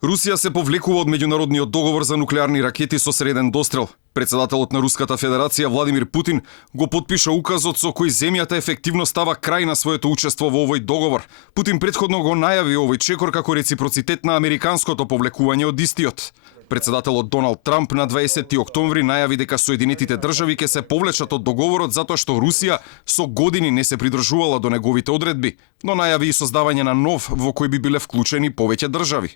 Русија се повлекува од меѓународниот договор за нуклеарни ракети со среден дострел. Председателот на Руската Федерација Владимир Путин го потпиша указот со кој земјата ефективно става крај на своето учество во овој договор. Путин претходно го најави овој чекор како реципроцитет на американското повлекување од истиот. Председателот Доналд Трамп на 20 октомври најави дека Соединетите држави ќе се повлечат од договорот затоа што Русија со години не се придржувала до неговите одредби, но најави и создавање на нов во кој би биле вклучени повеќе држави.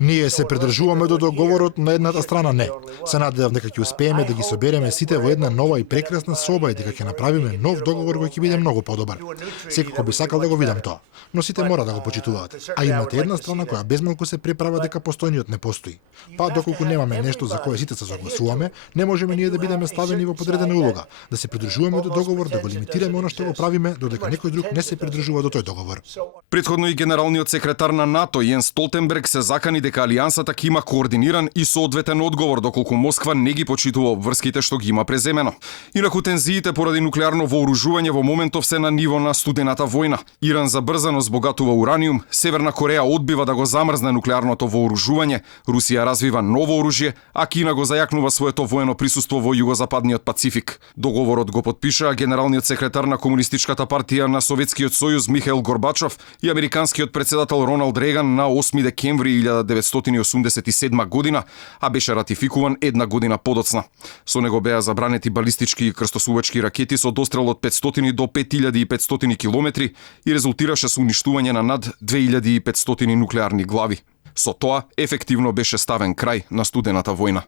Ние се придржуваме до договорот, на едната страна не. Се надевам дека ќе успееме да ги собереме сите во една нова и прекрасна соба и дека ќе направиме нов договор кој ќе биде многу подобар. Секако би сакал да го видам тоа, но сите мора да го почитуваат. А имате една страна која безмалку се приправа дека постојниот не постои. Па доколку немаме нешто за кое сите се согласуваме, не можеме ние да бидеме ставени во подредена улога, да се придржуваме до договор, да го лимитираме она што го правиме, додека некој друг не се придржува до тој договор. Претходно и генералниот секретар на НАТО Јенс Столтенберг се закани дека алијансата ќе има координиран и соодветен одговор доколку Москва не ги почитува обврските што ги има преземено. Инаку тензиите поради нуклеарно вооружување во моментов се на ниво на студената војна. Иран забрзано збогатува ураниум, Северна Кореја одбива да го замрзне нуклеарното вооружување, Русија развива ново оружје, а Кина го зајакнува своето воено присуство во југозападниот Пацифик. Договорот го потпиша генералниот секретар на Комунистичката партија на Советскиот сојуз Михаил Горбачов и американскиот председател Роналд Реган на 8 декември 1987 година, а беше ратификуван една година подоцна. Со него беа забранети балистички и крстосувачки ракети со дострел од 500 до 5500 километри и резултираше со уништување на над 2500 нуклеарни глави. Со тоа ефективно беше ставен крај на студената војна.